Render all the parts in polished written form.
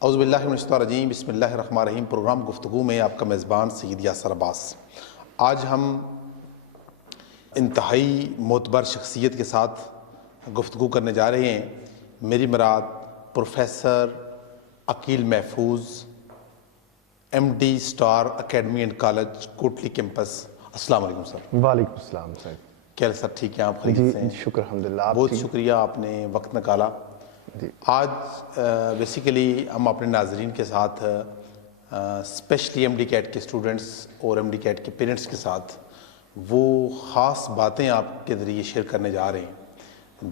اعوذ باللہ من الشیطان الرجیم، بسم اللہ الرحمن الرحیم۔ پروگرام گفتگو میں آپ کا میزبان سید یاسر عباس۔ آج ہم انتہائی معتبر شخصیت کے ساتھ گفتگو کرنے جا رہے ہیں۔ میری مراد professor Aqeel Mahfooz, M D star academy and college Kotli campus. السلام علیکم سر۔ وعلیکم السلام سر۔ کیا سر ٹھیک ہیں آپ؟ خیریت سے ہیں؟ شکر الحمدللہ۔ بہت شکریہ، آپ نے وقت نکالا۔ آج بیسیکلی ہم اپنے ناظرین کے ساتھ اسپیشلی ایم ڈی کیٹ کے اسٹوڈنٹس اور ایم ڈی کیٹ کے پیرنٹس کے ساتھ وہ خاص باتیں آپ کے ذریعے شیئر کرنے جا رہے ہیں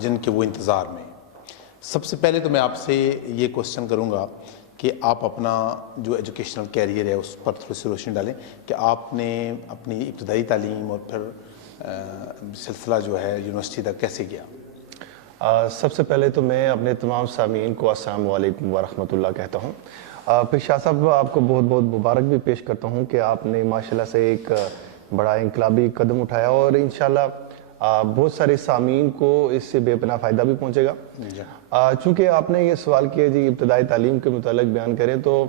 جن کے وہ انتظار میں ہیں۔ سب سے پہلے تو میں آپ سے یہ کوسچن کروں گا کہ آپ اپنا جو ایجوکیشنل کیریئر ہے اس پر تھوڑی سی روشنی ڈالیں کہ آپ نے اپنی ابتدائی تعلیم اور پھر سلسلہ جو ہے یونیورسٹی تک کیسے گیا؟ سب سے پہلے تو میں اپنے تمام سامعین کو السلام علیکم ورحمۃ اللہ کہتا ہوں۔ پھر شاہ صاحب آپ کو بہت بہت مبارک بھی پیش کرتا ہوں کہ آپ نے ماشاءاللہ سے ایک بڑا انقلابی قدم اٹھایا اور انشاءاللہ بہت سارے سامعین کو اس سے بے پناہ فائدہ بھی پہنچے گا۔ چونکہ آپ نے یہ سوال کیا جی ابتدائی تعلیم کے متعلق بیان کریں تو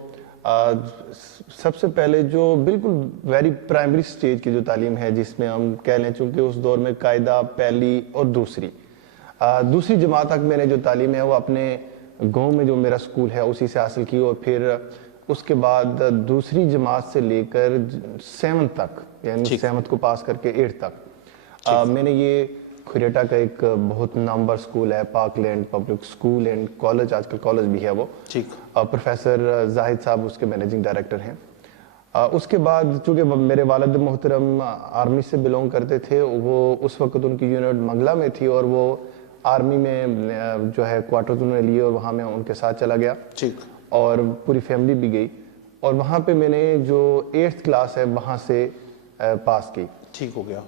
سب سے پہلے جو بالکل ویری پرائمری سٹیج کی جو تعلیم ہے جس میں ہم کہہ لیں، چونکہ اس دور میں قاعدہ پہلی اور دوسری جماعت تک میں نے جو تعلیم ہے وہ اپنے گاؤں میں جو میرا سکول ہے اسی سے حاصل کی، اور پھر اس کے بعد دوسری جماعت سے لے کر 7 تک، یعنی 7 کو پاس کر کے 8 تک میں نے یہ کھریٹا کا ایک بہت نامور سکول ہے، park land public school and college, آج کل کالج بھی ہے وہ، پروفیسر زاہد صاحب اس کے مینیجنگ ڈائریکٹر ہیں۔ اس کے بعد چونکہ میرے والد محترم آرمی سے بلونگ کرتے تھے، وہ اس وقت ان کی یونٹ منگلہ میں تھی اور وہ آرمی میں جو ہے کوارٹرز انہوں نے لیے اور وہاں میں ان کے ساتھ چلا گیا اور پوری فیملی بھی گئی، اور وہاں پہ میں نے جو 8th کلاس ہے وہاں سے پاس کی۔ ٹھیک ہو گیا۔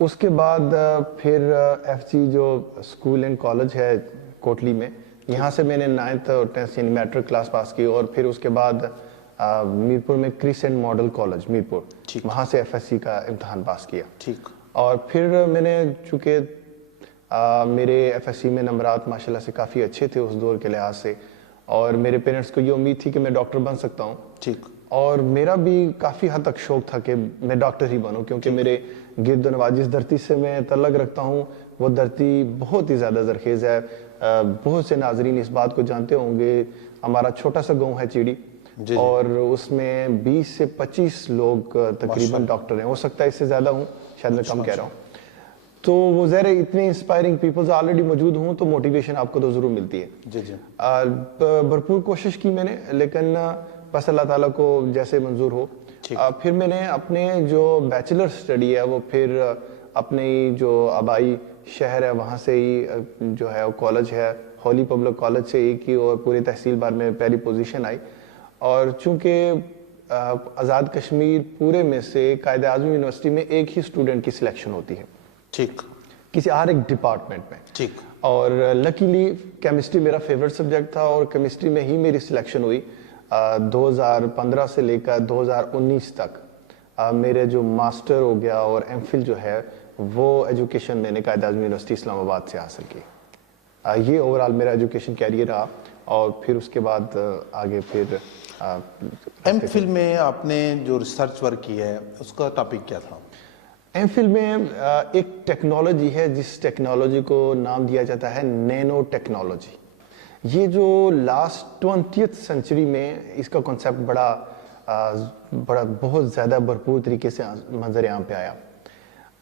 اس کے بعد پھر ایف جی جو سکول اینڈ کالج ہے کوٹلی میں، یہاں سے میں نے 9th اور 10th یعنی میٹرک کلاس پاس کی، اور پھر اس کے بعد میرپور میں کریسنٹ ماڈل کالج میرپور، وہاں سے ایف ایس سی کا امتحان پاس کیا۔ اور پھر میں نے چونکہ میرے ایف ایس سی میں نمبرات ماشاءاللہ سے کافی اچھے تھے اس دور کے لحاظ سے، اور میرے پیرنٹس کو یہ امید تھی کہ میں ڈاکٹر بن سکتا ہوں، اور میرا بھی کافی حد تک شوق تھا کہ میں ڈاکٹر ہی بنوں، کیونکہ میرے گرد و نواح جس دھرتی سے میں تعلق رکھتا ہوں وہ دھرتی بہت ہی زیادہ زرخیز ہے۔ بہت سے ناظرین اس بات کو جانتے ہوں گے، ہمارا چھوٹا سا گاؤں ہے چیڑی، اور اس میں 20 سے 25 لوگ تقریباً ڈاکٹر ہیں، ہو سکتا ہے اس سے زیادہ ہوں، شاید میں کم کہہ رہا ہوں۔ تو وہ ظاہر اتنے انسپائرنگ پیپلز آلریڈی موجود ہوں تو موٹیویشن آپ کو تو ضرور ملتی ہے۔ بھرپور کوشش کی میں نے، لیکن بس اللہ تعالیٰ کو جیسے منظور ہو۔ پھر میں نے اپنے جو بیچلر سٹڈی ہے وہ پھر اپنی جو آبائی شہر ہے وہاں سے ہی جو ہے کالج ہے ہولی پبلک کالج سے ہی کی، اور پوری تحصیل بار میں پہلی پوزیشن آئی، اور چونکہ آزاد کشمیر پورے میں سے قائد اعظم یونیورسٹی میں ایک ہی اسٹوڈنٹ کی سلیکشن ہوتی ہے کسی ہر ایک ڈپارٹمنٹ میں، اور لکیلی کیمسٹری میرا فیورٹ سبجیکٹ تھا، اور کیمسٹری میں ہی میری سلیکشن ہوئی۔ 2015 سے لے کر 2019 تک میرے جو ماسٹر ہو گیا اور ایم فل جو ہے وہ ایجوکیشن میں نے قائد اعظم یونیورسٹی اسلام آباد سے حاصل کی۔ یہ اوورآل میرا ایجوکیشن کیریئر رہا، اور پھر اس کے بعد آگے پھر ایم فل میں آپ نے جو ریسرچ ورک کی ہے اس کا ٹاپک کیا تھا؟ ایم فل میں ایک ٹیکنالوجی ہے جس ٹیکنالوجی کو نام دیا جاتا ہے نینو ٹیکنالوجی۔ یہ جو لاسٹ 20th سینچری میں اس کا کنسیپٹ بڑا بہت زیادہ بھرپور طریقے سے منظر عام پہ آیا۔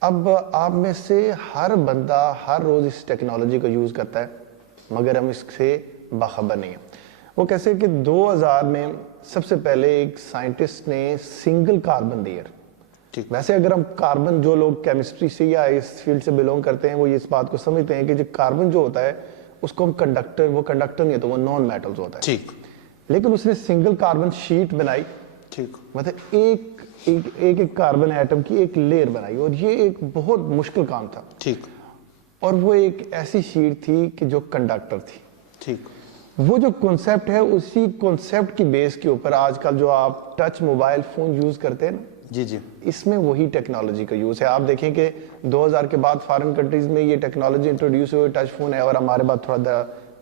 اب آپ میں سے ہر بندہ ہر روز اس ٹیکنالوجی کو یوز کرتا ہے، مگر ہم اس سے باخبر نہیں ہیں۔ وہ کیسے کہ 2000 میں سب سے پہلے ایک سائنٹسٹ نے سنگل کاربن لیئر، ویسے اگر ہم کاربن، جو لوگ کیمسٹری سے یا اس فیلڈ سے بلونگ کرتے ہیں وہ اس بات کو سمجھتے ہیں کہ جو کاربن جو ہوتا ہے اس کو ہم کنڈکٹر، وہ کنڈکٹر نہیں ہوتا، وہ نان میٹلز ہوتا ہے، لیکن اس نے سنگل کاربن شیٹ بنائی، مطلب ایک کاربن ایٹم کی ایک لیئر بنائی، اور یہ ایک بہت مشکل کام تھا، اور وہ ایک ایسی شیٹ تھی کہ جو کنڈکٹر تھی۔ وہ جو کنسیپٹ ہے اسی کنسیپٹ کی بیس کے اوپر آج کل جو آپ ٹچ موبائل فون یوز کرتے ہیں نا، اس میں وہی ٹیکنالوجی کا یوز ہے۔ آپ دیکھیں کہ 2000 کے بعد فارن کنٹریز میں یہ ٹیکنالوجی انٹروڈیوس ہوئی، ٹچ فون ہے، اور ہمارے بعد تھوڑا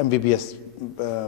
MBBS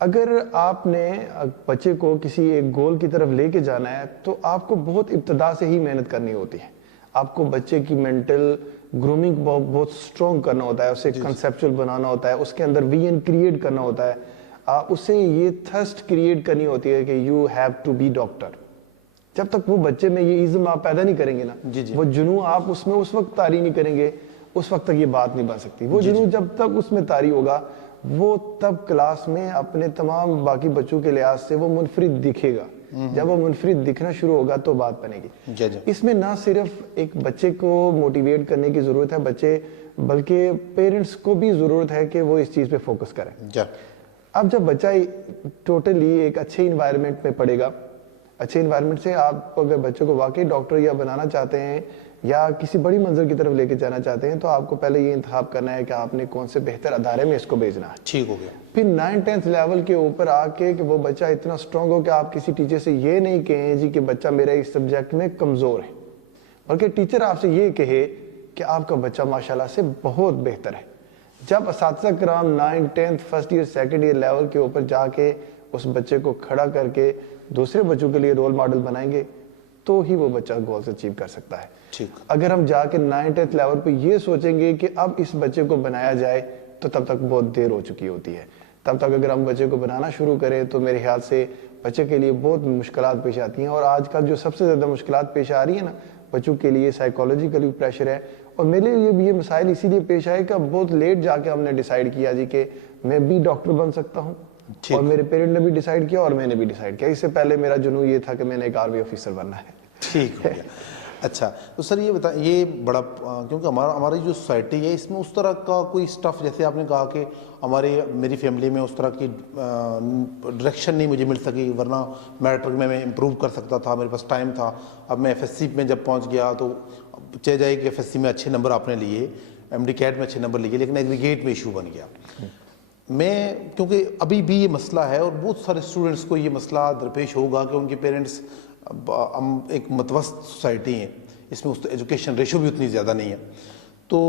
اگر آپ نے بچے کو کسی ایک گول کی طرف لے کے جانا ہے تو آپ کو بہت ابتدا سے ہی محنت کرنی ہوتی ہے. آپ کو بچے کی مینٹل گرومنگ بہت سٹرونگ کرنا ہوتا ہے, اسے کنسیپچول بنانا ہوتا ہے, اس کے اندر ویژن کریٹ کرنا ہوتا ہے, اسے یہ تھرسٹ کریٹ کرنی ہوتی ہے کہ you have to be doctor. جب تک وہ بچے میں یہ ازم آپ پیدا نہیں کریں گے نا, وہ جنون آپ اس میں اس وقت طاری نہیں کریں گے, اس وقت تک یہ بات نہیں بن سکتی. وہ جنون جب تک اس میں طاری ہوگا, وہ تب کلاس میں اپنے تمام باقی بچوں کے لحاظ سے وہ منفرد دکھے گا. جب وہ منفرد دکھنا شروع ہوگا تو بات بنے گی. اس میں نہ صرف ایک بچے کو موٹیویٹ کرنے کی ضرورت ہے بچے, بلکہ پیرنٹس کو بھی ضرورت ہے کہ وہ اس چیز پہ فوکس کریں. اب جب بچہ ٹوٹلی ایک اچھے انوائرمنٹ میں پڑے گا, اچھے انوائرمنٹ سے آپ اگر بچوں کو واقعی ڈاکٹر یا بنانا چاہتے ہیں یا کسی بڑی منزل کی طرف لے کے جانا چاہتے ہیں, تو آپ کو پہلے یہ انتخاب کرنا ہے کہ آپ نے کون سے بہتر ادارے میں اس کو بھیجنا ہے. ٹھیک ہو گیا. پھر 9th-10th لیول کے اوپر آ کے کہ وہ بچہ اتنا سٹرونگ ہو کہ آپ کسی ٹیچر سے یہ نہیں کہیں جی کہ بچہ میرا اس سبجیکٹ میں کمزور ہے, بلکہ ٹیچر آپ سے یہ کہے کہ آپ کا بچہ ماشاءاللہ سے بہت بہتر ہے. جب اساتذہ کرام 9th 10th first year second year level کے اوپر جا کے اس بچے کو کھڑا کر کے دوسرے بچوں کے لیے رول ماڈل بنائیں گے تو ہی وہ بچہ گولز اچیو کر سکتا ہے. اگر ہم جا کے 9th 10th لیول پہ یہ سوچیں گے کہ اب اس بچے کو بنایا جائے تو تب تک بہت دیر ہو چکی ہوتی ہے. تب تک اگر ہم بچے کو بنانا شروع کریں تو میرے خیال سے بچے کے لیے بہت مشکلات پیش آتی ہیں. اور آج کل جو سب سے زیادہ مشکلات پیش آ رہی ہیں نا بچوں کے لیے, سائیکولوجیکلی پریشر ہے. اور میرے لیے بھی یہ مسائل اسی لیے پیش آئے کہ بہت لیٹ جا کے ہم نے ڈیسائیڈ کیا جی کہ میں بھی ڈاکٹر بن سکتا ہوں, اور میرے پیرنٹ نے بھی ڈیسائیڈ کیا اور میں نے بھی ڈیسائیڈ کیا. اس سے پہلے میرا جنون یہ تھا کہ میں نے ایک آرمی آفیسر بننا ہے. ٹھیک ہو گیا. اچھا تو سر یہ بتائیں, یہ بڑا کیونکہ ہماری جو سوسائٹی ہے اس میں اس طرح کا کوئی سٹف, جیسے آپ نے کہا کہ میری فیملی میں اس طرح کی ڈائریکشن نہیں مجھے مل سکی, ورنہ میٹرک میں امپروو کر سکتا تھا, میرے پاس ٹائم تھا. اب میں FSC میں جب پہنچ گیا تو چاہے جائے کہ FSC میں اچھے نمبر آپ نے لیے, MD CAT میں اچھے نمبر لیے, لیکن ایگریگیٹ میں ایشو بن گیا. میں کیونکہ ابھی بھی یہ مسئلہ ہے اور بہت سارے اسٹوڈنٹس کو یہ مسئلہ درپیش ہوگا کہ ان کے پیرنٹس, ہم ایک متوسط سوسائٹی ہیں, اس میں ایجوکیشن ریشو بھی اتنی زیادہ نہیں ہے, تو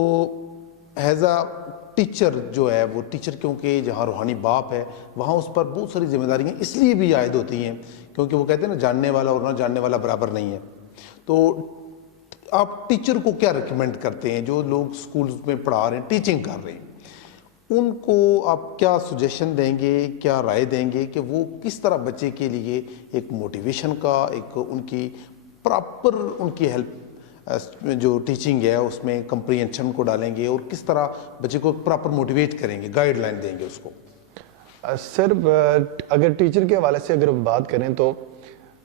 ایز اے ٹیچر جو ہے وہ ٹیچر کیونکہ جہاں روحانی باپ ہے وہاں اس پر بہت ساری ذمہ داریاں اس لیے بھی عائد ہوتی ہیں کیونکہ وہ کہتے ہیں نا جاننے والا اور نہ جاننے والا برابر نہیں ہے. تو آپ ٹیچر کو کیا ریکمینڈ کرتے ہیں جو لوگ اسکولز میں پڑھا رہے ہیں, ٹیچنگ کر رہے ہیں, ان کو آپ کیا سجیشن دیں گے, کیا رائے دیں گے کہ وہ کس طرح بچے کے لیے ایک موٹیویشن کا, ایک ان کی پراپر ان کی ہیلپ جو ٹیچنگ ہے اس میں کمپریہنشن کو ڈالیں گے, اور کس طرح بچے کو پراپر موٹیویٹ کریں گے, گائیڈ لائن دیں گے اس کو؟ سر اگر ٹیچر کے حوالے سے اگر ہم بات کریں تو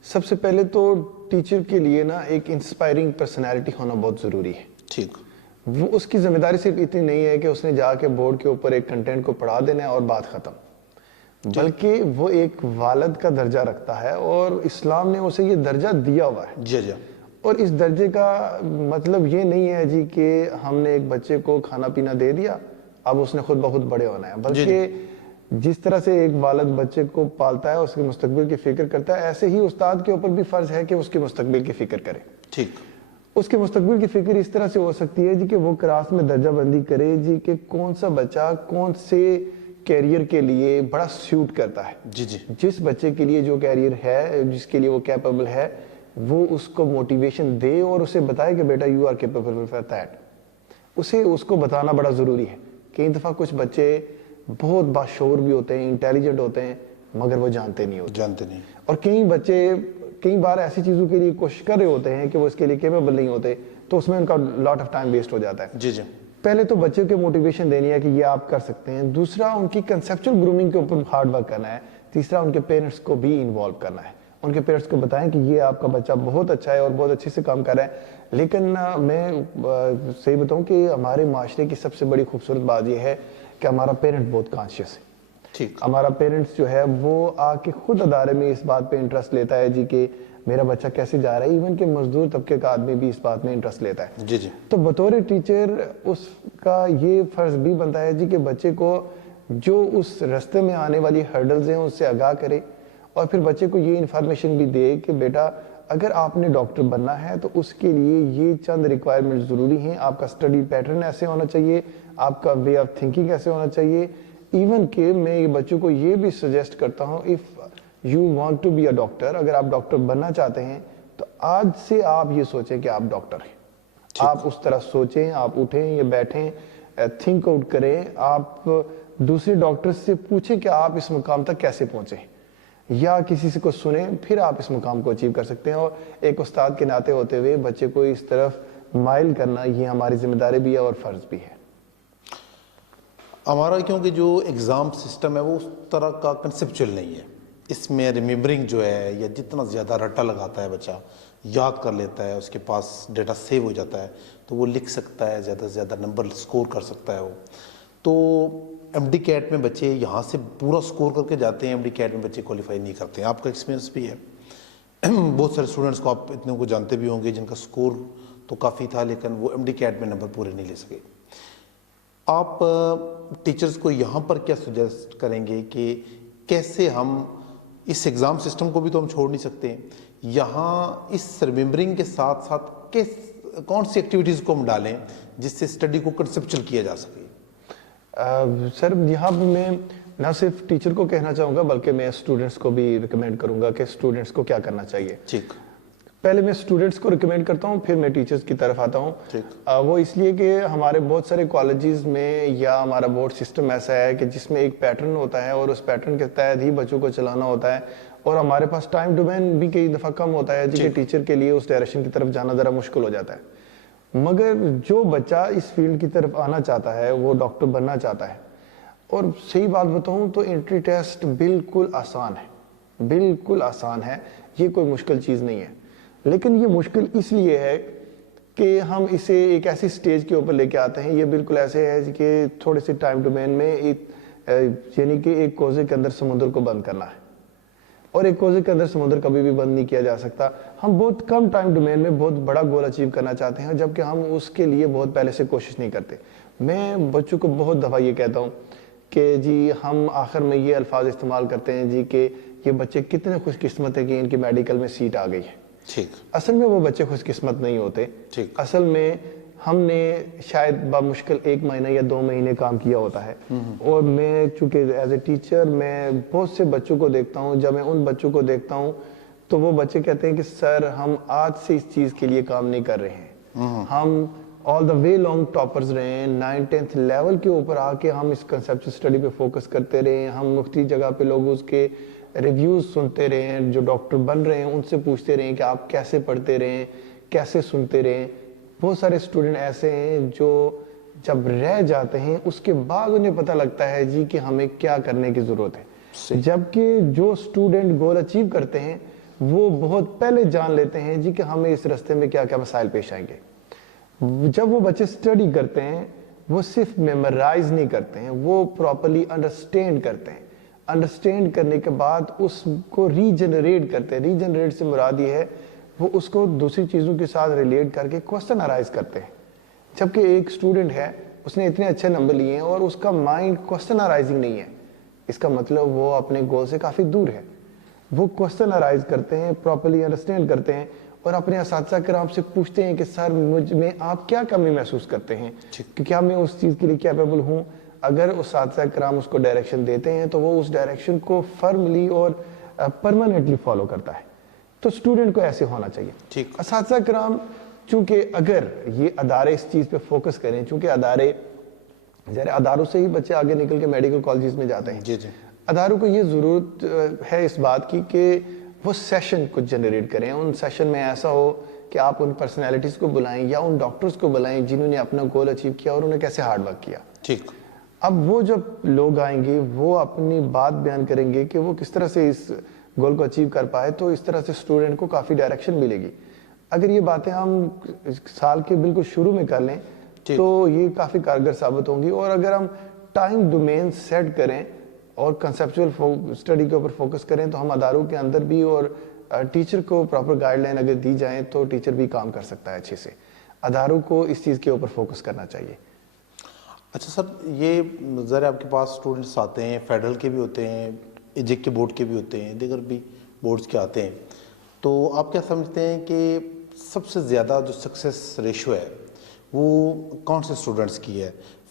سب سے پہلے تو ٹیچر کے لیے نا ایک انسپائرنگ پرسنالٹی ہونا بہت ضروری ہے. ٹھیک. وہ اس کی ذمہ داری صرف اتنی نہیں ہے کہ اس نے جا کے بورڈ کے اوپر ایک کنٹینٹ کو پڑھا دینا ہے اور بات ختم, بلکہ وہ ایک والد کا درجہ رکھتا ہے اور اسلام نے اسے یہ درجہ دیا ہوا ہے. جی. اور اس درجے کا مطلب یہ نہیں ہے جی کہ ہم نے ایک بچے کو کھانا پینا دے دیا اب اس نے خود بخود بڑے ہونا ہے, بلکہ جس طرح سے ایک والد بچے کو پالتا ہے, اس کے مستقبل کی فکر کرتا ہے, ایسے ہی استاد کے اوپر بھی فرض ہے کہ اس کے مستقبل کی فکر کرے. ٹھیک. اس کے مستقبل کی فکر اس طرح سے ہو سکتی ہے جی کہ وہ کلاس میں درجہ بندی کرے جی کہ کون سا بچہ کون سے کیریئر کے لیے بڑا سیوٹ کرتا ہے. جس بچے کے لیے جو کیریئر ہے, جس کے لیے وہ کیپیبل ہے, وہ اس کو موٹیویشن دے اور اسے بتائے کہ بیٹا you are capable for that. اسے اس کو بتانا بڑا ضروری ہے. کئی دفعہ کچھ بچے بہت باشعور بھی ہوتے ہیں, انٹیلیجنٹ ہوتے ہیں, مگر وہ جانتے نہیں. اور کئی بچے کئی بار ایسی چیزوں کے لیے کوشش کر رہے ہوتے ہیں کہ وہ اس کے لیے کیپیبل نہیں ہوتے, تو اس میں ان کا لاٹ آف ٹائم ویسٹ ہو جاتا ہے. پہلے تو بچے کے موٹیویشن دینی ہے کہ یہ آپ کر سکتے ہیں. دوسرا ان کی کنسیپچل گرومنگ کے اوپر ہارڈ ورک کرنا ہے. تیسرا ان کے پیرنٹس کو بھی انوالو کرنا ہے. ان کے پیرنٹس کو بتائیں کہ یہ آپ کا بچہ بہت اچھا ہے اور بہت اچھے سے کام کر رہا ہے. لیکن میں صحیح بتاؤں کہ ہمارے معاشرے کی سب سے بڑی خوبصورت بات یہ ہے کہ ہمارا پیرنٹ بہت کانشیس ہے. ہمارا پیرنٹس جو ہے وہ آ کے خود ادارے میں اس بات پہ انٹرسٹ لیتا ہے جی کہ میرا بچہ کیسے جا رہا ہے. ایون کہ مزدور طبقے کا آدمی بھی اس بات میں انٹرسٹ لیتا ہے. تو بطور ٹیچر اس کا یہ فرض بھی بنتا ہے جی کہ بچے کو جو اس رستے میں آنے والی ہرڈلز ہیں اس سے آگاہ کرے, اور پھر بچے کو یہ انفارمیشن بھی دے کہ بیٹا اگر آپ نے ڈاکٹر بننا ہے تو اس کے لیے یہ چند ریکوائرمنٹ ضروری ہیں. آپ کا اسٹڈی پیٹرن ایسے ہونا چاہیے, آپ کا وے آف تھنکنگ ایسے ہونا چاہیے, ایون کہ میں یہ بچوں کو یہ بھی سجیسٹ کرتا ہوں if you want to be a doctor, اگر آپ ڈاکٹر بننا چاہتے ہیں تو آج سے آپ یہ سوچیں کہ آپ ڈاکٹر ہیں. آپ اس طرح سوچیں, آپ اٹھیں یا بیٹھیں, تھنک آؤٹ کریں, آپ دوسرے ڈاکٹر سے پوچھیں کہ آپ اس مقام تک کیسے پہنچے, یا کسی سے کو سنیں, پھر آپ اس مقام کو اچیو کر سکتے ہیں. اور ایک استاد کے ناطے ہوتے ہوئے بچے کو اس طرف مائل کرنا یہ ہماری ذمہ داری بھی ہے اور فرض بھی ہے. ہمارا کیونکہ جو ایگزام سسٹم ہے وہ اس طرح کا کنسیپچل نہیں ہے, اس میں ریمیمبرنگ جو ہے یا جتنا زیادہ رٹا لگاتا ہے بچہ, یاد کر لیتا ہے, اس کے پاس ڈیٹا سیو ہو جاتا ہے تو وہ لکھ سکتا ہے, زیادہ سے زیادہ نمبر سکور کر سکتا ہے وہ. تو ایم ڈی کیٹ میں بچے یہاں سے پورا سکور کر کے جاتے ہیں, ایم ڈی کیٹ میں بچے کوالیفائی نہیں کرتے ہیں. آپ کا ایکسپیرینس بھی ہے, بہت سارے اسٹوڈنٹس کو آپ اتنے کو جانتے بھی ہوں گے جن کا سکور تو کافی تھا لیکن وہ ایم ڈی کیٹ میں نمبر پورے نہیں لے سکے. آپ ٹیچرز کو یہاں پر کیا سجیسٹ کریں گے کہ کیسے ہم اس ایگزام سسٹم کو بھی تو ہم چھوڑ نہیں سکتے, یہاں اس ریممبرنگ کے ساتھ ساتھ کون سی ایکٹیویٹیز کو ہم ڈالیں جس سے اسٹڈی کو کنسیپچل کیا جا سکے؟ سر یہاں پہ میں نہ صرف ٹیچر کو کہنا چاہوں گا بلکہ میں اسٹوڈنٹس کو بھی ریکمینڈ کروں گا کہ اسٹوڈنٹس کو کیا کرنا چاہیے. ٹھیک, پہلے میں اسٹوڈنٹس کو ریکمینڈ کرتا ہوں, پھر میں ٹیچرز کی طرف آتا ہوں. وہ اس لیے کہ ہمارے بہت سارے کالجز میں یا ہمارا بورڈ سسٹم ایسا ہے کہ جس میں ایک پیٹرن ہوتا ہے اور اس پیٹرن کے تحت ہی بچوں کو چلانا ہوتا ہے, اور ہمارے پاس ٹائم ڈومین بھی کئی دفعہ کم ہوتا ہے کہ ٹیچر کے لیے اس ڈائریکشن کی طرف جانا ذرا مشکل ہو جاتا ہے. مگر جو بچہ اس فیلڈ کی طرف آنا چاہتا ہے, وہ ڈاکٹر بننا چاہتا ہے, اور صحیح بات بتاؤں تو انٹری ٹیسٹ بالکل آسان ہے, بالکل آسان ہے, یہ کوئی مشکل چیز نہیں ہے. لیکن یہ مشکل اس لیے ہے کہ ہم اسے ایک ایسی سٹیج کے اوپر لے کے آتے ہیں, یہ بالکل ایسے ہے کہ تھوڑے سے ٹائم ڈومین میں یعنی کہ ایک کوزے کے اندر سمندر کو بند کرنا ہے, اور ایک کوزے کے اندر سمندر کبھی بھی بند نہیں کیا جا سکتا. ہم بہت کم ٹائم ڈومین میں بہت بڑا گول اچیو کرنا چاہتے ہیں جبکہ ہم اس کے لیے بہت پہلے سے کوشش نہیں کرتے. میں بچوں کو بہت دفعہ یہ کہتا ہوں کہ جی ہم آخر میں یہ الفاظ استعمال کرتے ہیں جی کہ یہ بچے کتنے خوش قسمت ہیں کہ ان کی میڈیکل میں سیٹ آ گئی ہے. اصل میں وہ بچے خوش قسمت نہیں ہوتے. اصل میں ہم نے شاید بمشکل 1 مہینہ یا 2 مہینے کام کیا ہوتا ہے, اور میں چونکہ ایز اے ٹیچر میں بہت سے بچوں کو دیکھتا ہوں, جب میں ان بچوں کو دیکھتا ہوں تو وہ بچے کہتے ہیں کہ سر ہم آج سے اس چیز کے لیے کام نہیں کر رہے ہیں, ہم آل دا وے لانگ ٹاپرز رہے ہیں, 9th-10th لیول کے اوپر آ کے ہم اس کنسیپچل اسٹڈی پہ فوکس کرتے رہے ہیں, ہم مختلف جگہ پہ لوگوں اس کے ریویوز سنتے رہے ہیں, جو ڈاکٹر بن رہے ہیں ان سے پوچھتے رہے ہیں کہ آپ کیسے پڑھتے رہے ہیں, کیسے سنتے رہے ہیں. بہت سارے اسٹوڈنٹ ایسے ہیں جو جب رہ جاتے ہیں اس کے بعد انہیں پتہ لگتا ہے جی کہ ہمیں کیا کرنے کی ضرورت ہے, جبکہ جو اسٹوڈنٹ گول اچیو کرتے ہیں وہ بہت پہلے جان لیتے ہیں جی کہ ہمیں اس راستے میں کیا کیا مسائل پیش آئیں گے. جب وہ بچے اسٹڈی کرتے ہیں وہ صرف میمورائز نہیں کرتے ہیں, وہ پراپرلی انڈرسٹینڈ کرتے ہیں. انڈرسٹینڈ کرنے کے بعد اس کو ریجنریٹ کرتے ہیں. ریجنریٹ سے مراد یہ ہے وہ اس کو دوسری چیزوں کے ساتھ ریلیٹ کر کے کوسچن ارائز کرتے ہیں. جبکہ ایک اسٹوڈنٹ ہے اس نے اتنے اچھے نمبر لیے ہیں اور اس کا مائنڈ کوسچن ارائزنگ نہیں ہے, اس کا مطلب وہ اپنے گول سے کافی دور ہے. وہ کوسچن ارائز کرتے ہیں, پراپرلی انڈرسٹینڈ کرتے ہیں, اور اپنے اساتذہ کرام سے پوچھتے ہیں کہ سر مجھ میں آپ کیا کمی محسوس کرتے ہیں, کہ کیا میں اس چیز کے لیے کیپیبل ہوں. اگر اساتذہ کرام اس کو ڈائریکشن دیتے ہیں تو وہ اس ڈائریکشن کو فرملی اور پرماننٹلی فالو کرتا ہے. تو اسٹوڈنٹ کو ایسے ہونا چاہیے. اساتذہ کرام چونکہ اگر یہ ادارے اس چیز پہ فوکس کریں, چونکہ اداروں سے ہی بچے آگے نکل کے میڈیکل کالجز میں جاتے ہیں, اداروں کو یہ ضرورت ہے اس بات کی کہ وہ سیشن کو جنریٹ کریں. ان سیشن میں ایسا ہو کہ آپ ان پرسنالٹیز کو بلائیں یا ان ڈاکٹرز کو بلائیں جنہوں نے اپنا گول اچیو کیا اور انہوں نے کیسے ہارڈ ورک کیا. اب وہ جب لوگ آئیں گے وہ اپنی بات بیان کریں گے کہ وہ کس طرح سے اس گول کو اچیو کر پائے, تو اس طرح سے اسٹوڈنٹ کو کافی ڈائریکشن ملے گی. اگر یہ باتیں ہم سال کے بالکل شروع میں کر لیں تو یہ کافی کارگر ثابت ہوں گی. اور اگر ہم ٹائم ڈومین سیٹ کریں اور کنسیپچول اسٹڈی کے اوپر فوکس کریں تو ہم اداروں کے اندر بھی, اور ٹیچر کو پراپر گائیڈ لائن اگر دی جائیں تو ٹیچر بھی کام کر سکتا ہے اچھے سے. اداروں کو اس چیز کے اوپر فوکس کرنا چاہیے. اچھا سر, یہ ذرا آپ کے پاس اسٹوڈنٹس آتے ہیں, فیڈرل کے بھی ہوتے ہیں, ایجک کے بورڈ کے بھی ہوتے ہیں, دیگر بھی بورڈز کے آتے ہیں, تو آپ کیا سمجھتے ہیں کہ سب سے زیادہ جو سکسیس ریشو ہے وہ کون سے اسٹوڈنٹس کی ہے,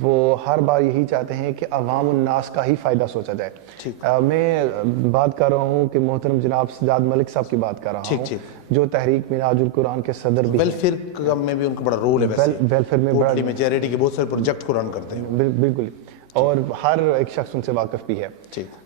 وہ ہر بار یہی چاہتے ہیں کہ عوام الناس کا ہی فائدہ سوچا جائے. میں بات کر رہا ہوں کہ محترم جناب سجاد ملک صاحب کی بات کر رہا ہوں جو تحریک منہاج القرآن کے صدر بھی ہیں. ویلفیئر میں بھی ان کا بڑا رول ہے ویسے, ویلفیئر میں بڑا میں چیریٹی کے بہت سارے پروجیکٹ کو رن کرتے ہیں. بالکل, اور ہر ایک شخص ان سے واقف بھی ہے.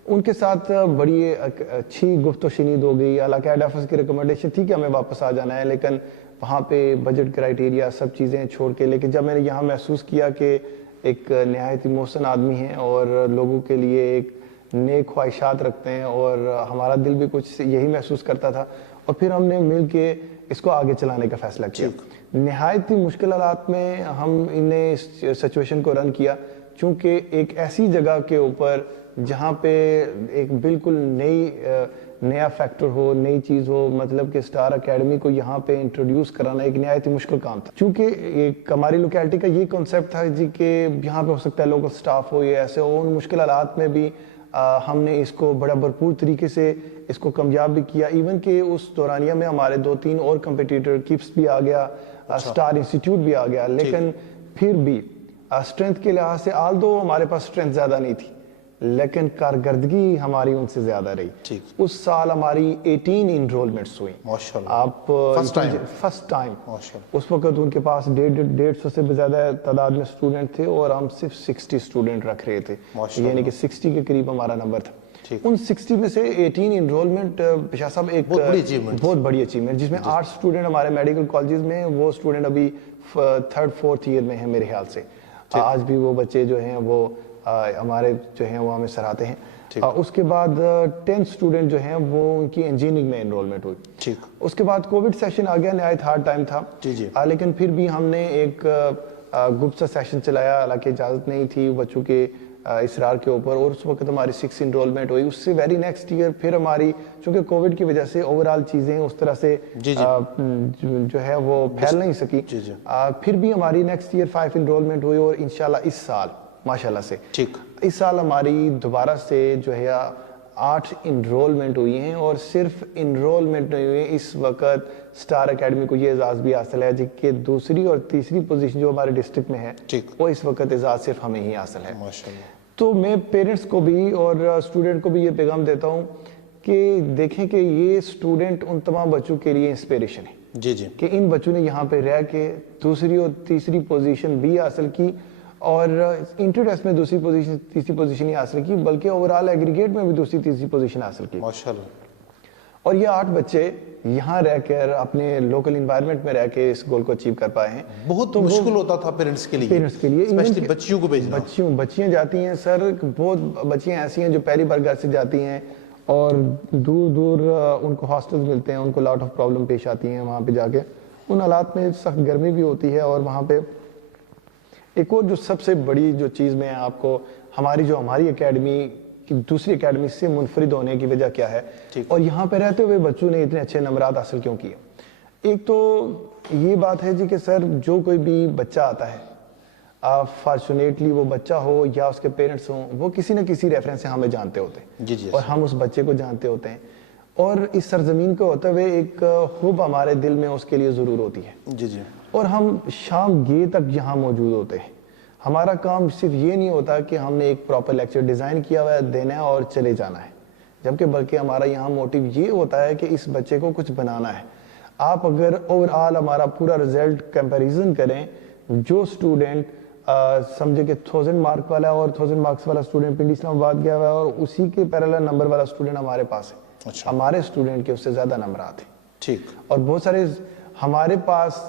ان کے ساتھ بڑی اچھی گفت و شنید ہو گئی. حالانکہ ہیڈ آفس کی ریکمنڈیشن تھی کہ ہمیں واپس آ جانا ہے, لیکن وہاں پہ بجٹ کرائٹیریا سب چیزیں چھوڑ کے, لیکن جب میں نے یہاں محسوس کیا کہ ایک نہایت ہی محسن آدمی ہیں اور لوگوں کے لیے ایک نیک خواہشات رکھتے ہیں, اور ہمارا دل بھی کچھ یہی محسوس کرتا تھا, اور پھر ہم نے مل کے اس کو آگے چلانے کا فیصلہ کیا. نہایت ہی مشکل حالات میں ہم انہیں اس سچویشن کو رن کیا, چونکہ ایک ایسی جگہ کے اوپر جہاں پہ ایک بالکل نیا فیکٹر ہو, نئی چیز ہو, مطلب کہ سٹار اکیڈمی کو یہاں پہ انٹروڈیوس کرانا ایک نہایت ہی مشکل کام تھا. چونکہ ایک ہماری لوکیلٹی کا یہ کنسیپٹ تھا جی کہ یہاں پہ ہو سکتا ہے لوکل سٹاف ہو یا ایسے ہو. ان مشکل حالات میں بھی ہم نے اس کو بڑا بھرپور طریقے سے اس کو کامیاب بھی کیا. ایون کہ اس دورانیہ میں ہمارے 2-3 اور کمپیٹیٹر, کپس بھی آ گیا, سٹار انسٹیٹیوٹ بھی آ گیا, لیکن پھر بھی اسٹرینتھ کے لحاظ سے آل دو ہمارے پاس اسٹرینتھ زیادہ نہیں تھی, لیکن کارکردگی ہماری ان سے زیادہ رہی. اس سال ہماری 18 انرولمنٹس ہوئی. آپ فرسٹ ٹائم اس وقت ان کے پاس 150 سے بھی زیادہ تعداد میں اسٹوڈنٹ تھے, اور ہم صرف 60 اسٹوڈنٹ رکھ رہے تھے, یعنی کہ 60 کے قریب ہمارا نمبر تھا. ان 60 میں سے 18 انرولمنٹ شاہ صاحب ایک بہت بڑی اچیومنٹ, جس میں 8 اسٹوڈنٹ ہمارے میڈیکل کالجز میں, وہ اسٹوڈنٹ ابھی 3rd-4th ایئر میں ہیں میرے خیال سے. آج بھی وہ بچے جو ہیں وہ ہمارے جو ہیں وہ ہمیں سراہتے ہیں. اس کے بعد 10 اسٹوڈنٹ جو ہیں وہ ان کی انجینئرنگ میں انرولمنٹ ہوئی. اس کے بعد کووڈ سیشن آ گیا, نہایت ہارڈ ٹائم تھا, لیکن پھر بھی ہم نے ایک گروپ سا سیشن چلایا, حالانکہ اجازت نہیں تھی بچوں کے اصرار کے اوپر, اور اس وقت ہماری 6 انرولمنٹ ہوئی. اس سے ویری نیکسٹ ایئر پھر ہماری, چونکہ کووڈ کی وجہ سے اوور آل چیزیں اس طرح سے جو ہے وہ پھیل نہیں سکی, پھر بھی ہماری نیکسٹ ایئر 5 انرولمنٹ ہوئی. اور انشاءاللہ اس سال ماشاءاللہ سے اس سال ہماری دوبارہ سے جو ہے 8 انرولمنٹ ہوئی ہیں, اور صرف انرولمنٹ نہیں ہوئی ہیں. اس وقت سٹار اکیڈمی کو یہ اعزاز بھی حاصل ہے جی کہ 2ری اور 3ری پوزیشن جو ہمارے ڈسٹرکٹ میں ہے, وہ اس وقت اعزاز صرف ہمیں ہی حاصل ہے. تو میں پیرنٹس کو بھی اور اسٹوڈنٹ کو بھی یہ پیغام دیتا ہوں کہ دیکھیں کہ یہ اسٹوڈنٹ ان تمام بچوں کے لیے انسپیریشن ہے کہ ان بچوں نے یہاں پہ رہ کے 2ری اور 3ری پوزیشن بھی حاصل کی, اور انٹر ٹیسٹ میں 2ری پوزیشن 3ری پوزیشن ہی حاصل کی, بلکہ اوور آل ایگریگیٹ میں بھی 2ری 3ری پوزیشن حاصل کی. اور یہ 8 بچے یہاں رہ کر اپنے لوکل انوائرمنٹ میں رہ کے اس گول کو اچیو کر پائے ہیں. بہت مشکل ہوتا تھا پیرنٹس کے لیے اسپیشلی بچیوں کو بھیجنا. بچیاں جاتی ہیں سر, بہت بچیاں ایسی ہیں جو پہلی بار گھر سے جاتی ہیں, اور دور دور ان کو ہاسٹلز ملتے ہیں, ان کو لاٹ آف پرابلم پیش آتی ہیں وہاں پہ جا کے. ان حالات میں سخت گرمی بھی ہوتی ہے, اور وہاں پہ ایک اور جو سب سے بڑی جو چیز میں آپ کو ہماری اکیڈمی کی 2ری اکیڈمی سے منفرد ہونے کی وجہ کیا ہے, اور یہاں پہ رہتے ہوئے بچوں نے اتنے اچھے نمبرات حاصل کیوں کیے. ایک تو یہ بات ہے جی کہ سر جو کوئی بھی بچہ آتا ہے, فارچونیٹلی وہ بچہ ہو یا اس کے پیرنٹس ہوں, وہ کسی نہ کسی ریفرنس سے ہمیں جانتے ہوتے ہیں, اور ہم اس بچے کو جانتے ہوتے ہیں, اور اس سرزمین کو ہوتے ہوئے ایک خوب ہمارے دل میں اس کے لیے ضرور ہوتی ہے. اور ہم شام گے تک یہاں موجود ہوتے ہیں. ہمارا کام صرف یہ نہیں ہوتا کہ ہم نے ایک پراپر لیکچر ڈیزائن کیا ہوا ہے, دینا ہے اور چلے جانا ہے, جبکہ بلکہ ہمارا یہاں موٹیو یہ ہوتا ہے کہ اس بچے کو کچھ بنانا ہے. آپ اگر اوور آل ہمارا پورا رزلٹ کمپیریزن کریں, جو اسٹوڈنٹ سمجھے کہ 1000 مارک والا اور 1000 مارکس والا اسٹوڈنٹ پنڈی اسلام آباد گیا ہوا ہے, اور اسی کے پیرالل نمبر والا اسٹوڈنٹ ہمارے پاس ہے, ہمارے اسٹوڈنٹ کے اس سے زیادہ نمبرات ہیں. اور بہت سارے ہمارے پاس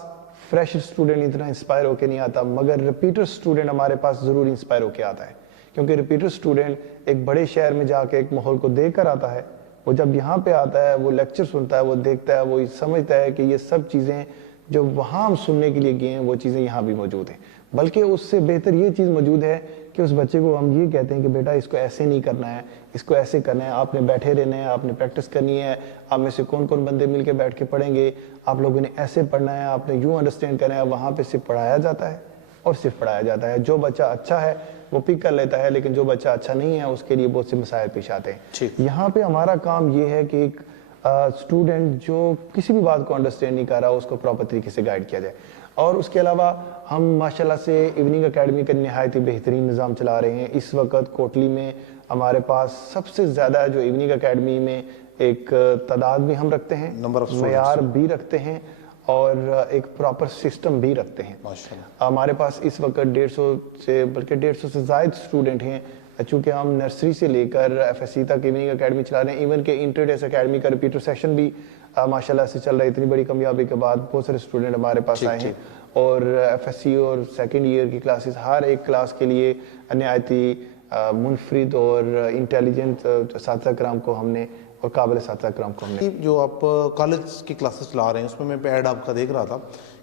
فریش اسٹوڈنٹ اتنا انسپائر ہو کے نہیں آتا, مگر ریپیٹر اسٹوڈنٹ ہمارے پاس ضرور انسپائر ہو کے آتا ہے, کیونکہ ریپیٹر اسٹوڈنٹ ایک بڑے شہر میں جا کے ایک ماحول کو دیکھ کر آتا ہے. وہ جب یہاں پہ آتا ہے, وہ لیکچر سنتا ہے, وہ دیکھتا ہے, وہ سمجھتا ہے کہ یہ سب چیزیں جو وہاں ہم سننے کے لیے گئے ہیں وہ چیزیں یہاں بھی موجود ہیں. بلکہ اس سے بہتر یہ چیز موجود ہے کہ اس بچے کو ہم یہ کہتے ہیں کہ بیٹا اس کو ایسے نہیں کرنا ہے, اس کو ایسے کرنا ہے, آپ نے بیٹھے رہنا ہے, آپ نے پریکٹس کرنی ہے, آپ میں سے کون کون بندے مل کے بیٹھ کے پڑھیں گے, آپ لوگوں نے ایسے پڑھنا ہے, آپ نے یوں انڈرسٹینڈ کرنا ہے. وہاں پہ صرف پڑھایا جاتا ہے اور صرف پڑھایا جاتا ہے. جو بچہ اچھا ہے وہ پک کر لیتا ہے, لیکن جو بچہ اچھا نہیں ہے اس کے لیے بہت سے مسائل پیش آتے ہیں. یہاں پہ ہمارا کام یہ ہے کہ ایک اسٹوڈنٹ جو کسی بھی بات کو انڈرسٹینڈ نہیں کر رہا اس کو پراپر طریقے سے گائیڈ کیا جائے. اور اس کے علاوہ ہم ماشاءاللہ سے ایوننگ اکیڈمی کا نہایت ہی بہترین نظام چلا رہے ہیں. اس وقت کوٹلی میں ہمارے پاس سب سے زیادہ جو ایوننگ اکیڈمی میں ایک تعداد بھی ہم رکھتے ہیں, معیار بھی رکھتے ہیں, اور ایک پراپر سسٹم بھی رکھتے ہیں. ہمارے پاس اس وقت 150 سے بلکہ 150 سے زائد اسٹوڈنٹ ہیں, چونکہ ہم نرسری سے لے کر ایف ایس سی تک ایوننگ اکیڈمی چلا رہے ہیں. ایون کہ انٹر ڈیس اکیڈمی کا ریپیٹر سیشن بھی ماشاءاللہ سے چل رہا ہے. اتنی بڑی کامیابی کے بعد بہت سارے اسٹوڈنٹ ہمارے پاس آئے ہیں, اور ایف ایس سی اور سیکنڈ ایئر کی کلاسز ہر ایک کلاس کے لیے نہایت ہی منفرد اور انٹیلیجنٹ اساتذہ کرام کو ہم نے اور قابل اساتذہ کرام کو ہم نے. جو آپ کالج کی کلاسز چلا رہے ہیں اس میں ایڈ آپ کا دیکھ رہا تھا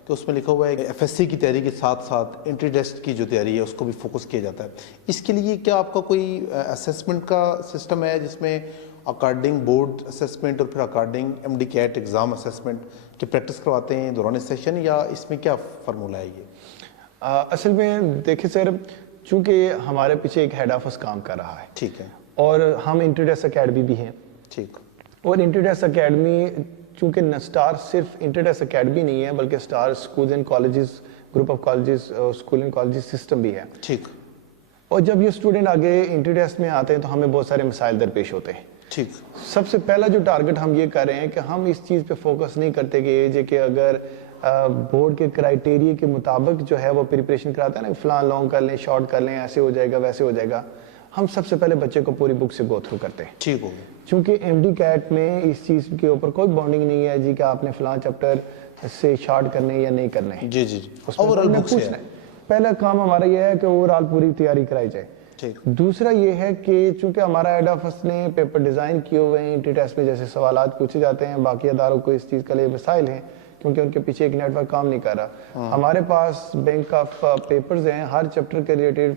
کہ اس میں لکھا ہوا ہے کہ ایف ایس سی کی تیاری کے ساتھ ساتھ انٹری ٹیسٹ کی جو تیاری ہے اس کو بھی فوکس کیا جاتا ہے. اس کے لیے کیا آپ کا کوئی اسیسمنٹ کا سسٹم ہے جس میں اکارڈنگ بورڈ اسیسمنٹ اور پھر according M D CAT exam assessment کی پریکٹس کرواتے ہیں دوران سیشن, یا اس میں کیا فارمولہ ہے یہ؟ اصل میں دیکھیں سر, چونکہ ہمارے پیچھے ایک ہیڈ آفس کام کر رہا ہے, ٹھیک ہے, اور ہم انٹر ڈیس اکیڈمی بھی ہیں, ٹھیک, اور انٹر ڈیس اکیڈمی چونکہ اسٹار صرف انٹر ڈیس اکیڈمی نہیں ہے بلکہ star schools and colleges, group of colleges, school and colleges system بھی ہے, ٹھیک. اور جب یہ اسٹوڈنٹ آگے انٹر ڈیس میں آتے ہیں تو ہمیں بہت سارے مسائل درپیش ہوتے ہیں. ٹھیک. سب سے پہلا جو ٹارگٹ ہم یہ کر رہے ہیں کہ ہم اس چیز پہ فوکس نہیں کرتے کہ اگر بورڈ کے کرائیٹیریا کے مطابق جو ہے وہ پریپریشن کراتا ہے نا, فلاں لانگ کر لیں, شارٹ کر لیں, ایسے ہو جائے گا ویسے ہو جائے گا. ہم سب سے پہلے بچے کو پوری بک سے گو تھرو کرتے ہیں. ٹھیک ہوگا. چونکہ ایم ڈی کیٹ میں اس چیز کے اوپر کوئی بانڈنگ نہیں ہے جی کہ آپ نے فلاں چیپٹر سے شارٹ کرنے یا نہیں کرنے ہیں. جی جی جی, اوورآل بک سے پہلا کام ہمارا یہ ہے کہ اوورآل پوری تیاری کرائی جائے. دوسرا یہ ہے کہ چونکہ ہمارا ہیڈ آفس نے پیپر ڈیزائن کیے ہوئے ہیں, انٹری ٹیسٹ میں جیسے سوالات پوچھے جاتے ہیں, باقی اداروں کو اس چیز کے لیے مسائل ہیں کیونکہ ان کے پیچھے ایک نیٹ ورک کام نہیں کر رہا. ہمارے پاس بینک آف پیپرز ہیں, ہر چیپٹر کے ریلیٹڈ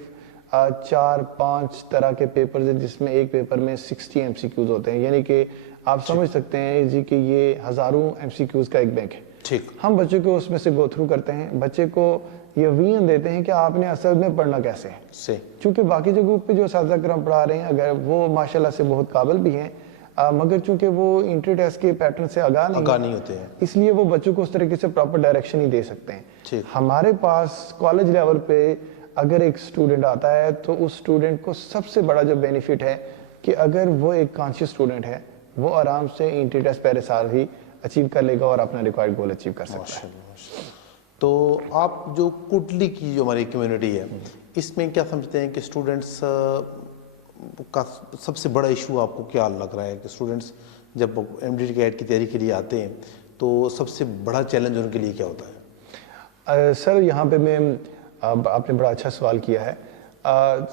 4-5 طرح کے پیپرز ہیں, جس میں ایک پیپر میں 60 ایم سی کیوز ہوتے ہیں. یعنی کہ آپ سمجھ سکتے ہیں جی کہ یہ ہزاروں ایم سی کیوز کا ایک بینک ہے. ہم بچے کو اس میں سے گو تھرو کرتے ہیں, بچے کو یقین دیتے ہیں کہ آپ نے اصل میں پڑھنا کیسے ہے. چونکہ باقی جگہوں پہ جو اساتذہ کرام پڑھا رہے ہیں اگر وہ ماشاءاللہ سے بہت قابل بھی ہیں, مگر چونکہ وہ انٹری ٹیسٹ کے پیٹرن سے آگاہ نہیں ہوتے ہیں, اس لیے وہ بچوں کو اس طریقے سے پراپر ڈائریکشن نہیں دے سکتے ہیں. ہمارے پاس کالج لیول پہ اگر ایک اسٹوڈنٹ آتا ہے تو اس اسٹوڈنٹ کو سب سے بڑا جو بینیفٹ ہے کہ اگر وہ ایک کانشیس اسٹوڈنٹ ہے وہ آرام سے انٹری ٹیسٹ پہلے سال ہی اچیو کر لے گا اور اپنا ریکوائرڈ گول اچیو کر سکتا ہے. تو آپ جو کوٹلی کی جو ہماری کمیونٹی ہے اس میں کیا سمجھتے ہیں کہ اسٹوڈنٹس کا سب سے بڑا ایشو آپ کو کیا لگ رہا ہے کہ اسٹوڈنٹس جب ایم ڈی کیٹ کی تیاری کے لیے آتے ہیں تو سب سے بڑا چیلنج ان کے لیے کیا ہوتا ہے؟ سر یہاں پہ میں آپ نے بڑا اچھا سوال کیا ہے.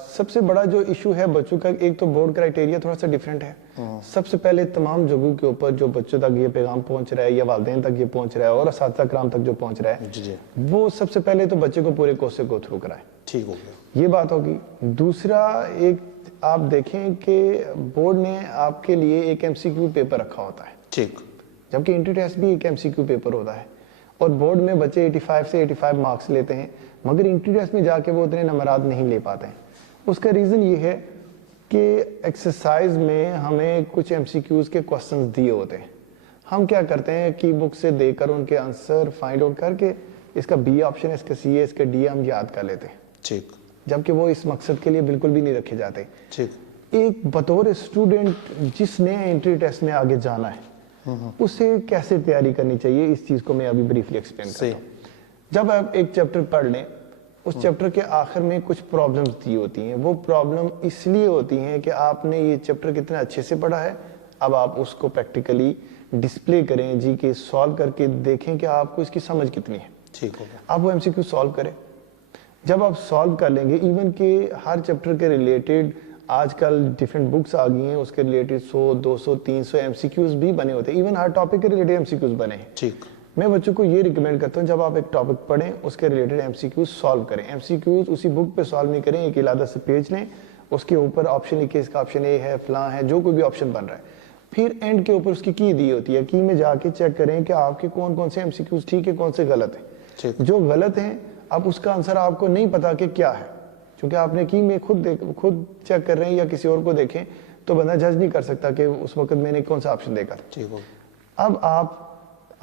سب سے بڑا جو ایشو ہے بچوں کا, ایک تو بورڈ کرائیٹیریا تھوڑا سا ڈیفرنٹ ہے. سب سے پہلے تمام جگہوں کے اوپر جو بچوں تک یہ پیغام پہنچ رہا ہے یا والدین تک یہ پہنچ رہا ہے اور اساتذہ کرام تک جو پہنچ رہا ہے وہ سب سے پہلے تو بچے کو پورے کورس سے گو تھرو کرائے. ٹھیک ہو گیا, یہ بات ہوگی. دوسرا ایک آپ دیکھیں کہ بورڈ نے آپ کے لیے ایک ایم سی کیو پیپر رکھا ہوتا ہے, ٹھیک, جبکہ انٹری ٹیسٹ بھی ایک ایم سی کیو پیپر ہوتا ہے, اور بورڈ میں بچے 85 سے 85 مارکس لیتے ہیں, مگر انٹری ٹیسٹ میں جا کے وہ اتنے نمبرات نہیں لے پاتے ہیں. اس کا ریزن یہ ہے کہ ایکسرسائز میں ہمیں کچھ ایم سی کیوز کے کوسچنز دیے ہوتے ہیں. ہم کیا کرتے ہیں کہ بک سے دے کر ان کے آنسر فائنڈ آؤٹ کر کے اس کا بی آپشن ہے, اس کا سی ہے, اس کا ڈی ہے, ہم یاد کر لیتے ہیں. ٹھیک, جبکہ وہ اس مقصد کے لیے بالکل بھی نہیں رکھے جاتے. ٹھیک. ایک بطور اسٹوڈنٹ جس نے انٹری ٹیسٹ میں آگے جانا ہے اسے کیسے تیاری کرنی چاہیے, اس چیز کو میں ابھی بریفلی ایکسپلین کرتا ہوں. جب آپ ایک چیپٹر پڑھ لیں, اس چیپٹر کے آخر میں کچھ پرابلمز دی ہوتی ہیں. وہ پرابلم اس لیے ہوتی ہیں کہ آپ نے یہ چیپٹر کتنے اچھے سے پڑھا ہے, اب آپ اس کو پریکٹیکلی ڈسپلے کریں جی کہ سالو کر کے دیکھیں کہ آپ کو اس کی سمجھ کتنی ہے. ٹھیک ہوگا. آپ وہ ایم سی کیو سالو کریں. جب آپ سالو کر لیں گے, ایون کہ ہر چیپٹر کے ریلیٹڈ آج کل ڈیفرنٹ بکس آ گئی ہیں, اس کے ریلیٹڈ 100, 200, 300 ایم سی کیوز بھی بنے ہوتے ہیں. ایون ہر ٹاپک کے ریلیٹڈ ایم سی کیوز بنے ہیں. ٹھیک. میں بچوں کو یہ ریکمینڈ کرتا ہوں جب آپ ایک ٹاپک پڑھیں اس کے related M C Qs solve کریں. ایم سی کیوز اسی بک پہ سالو نہیں کریں, ایک علیحدہ سے پیج لیں, اس کے اوپر آپشن لکھیں, اس کا آپشن اے ہے, فلاں ہے, جو کوئی بھی آپشن بن رہا ہے. پھر اینڈ کے اوپر اس کی دی ہوتی ہے, کی میں جا کے چیک کریں کہ آپ کے کون کون سے ایم سی کیوز ٹھیک ہے, کون سے غلط ہیں. جو غلط ہیں اب اس کا آنسر آپ کو نہیں پتا کہ کیا ہے, کیونکہ آپ نے کی میں خود چیک کر رہے ہیں یا کسی اور کو دیکھیں تو بندہ جج نہیں کر سکتا کہ اس وقت میں نے کون سا آپشن دیکھا. اب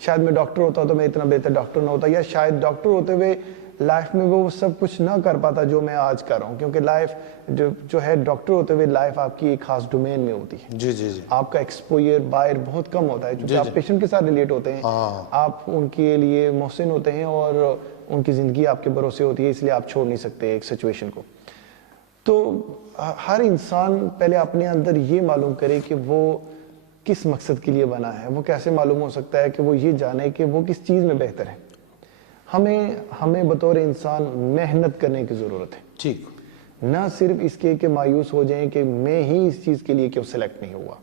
شاید میں ڈاکٹر ہوتا تو میں اتنا بہتر ڈاکٹر نہ ہوتا, یا شاید ڈاکٹر ہوتے ہوئے لائف میں وہ سب کچھ نہ کر پاتا جو میں آج کر رہا ہوں, کیونکہ لائف جو ہے ڈاکٹر ہوتے ہوئے لائف آپ کی ایک خاص ڈومین میں ہوتی ہے. جی جی جی, آپ کا ایکسپوئر باہر بہت کم ہوتا ہے, کیونکہ آپ پیشنٹ کے ساتھ ریلیٹ ہوتے ہیں, آپ ان کے لیے محسن ہوتے ہیں اور ان کی زندگی آپ کے بھروسے ہوتی ہے, اس لیے آپ چھوڑ نہیں سکتے ایک سچویشن کو. تو ہر انسان پہلے اپنے اندر یہ معلوم کرے کہ وہ کس مقصد کے لیے بنا ہے. وہ کیسے معلوم ہو سکتا ہے کہ وہ یہ جانے کہ وہ کس چیز میں بہتر ہے. ہمیں بطور انسان محنت کرنے کی ضرورت ہے. ٹھیک, نہ صرف اس کے کہ مایوس ہو جائیں کہ میں ہی اس چیز کے لیے کیوں سلیکٹ نہیں ہوا.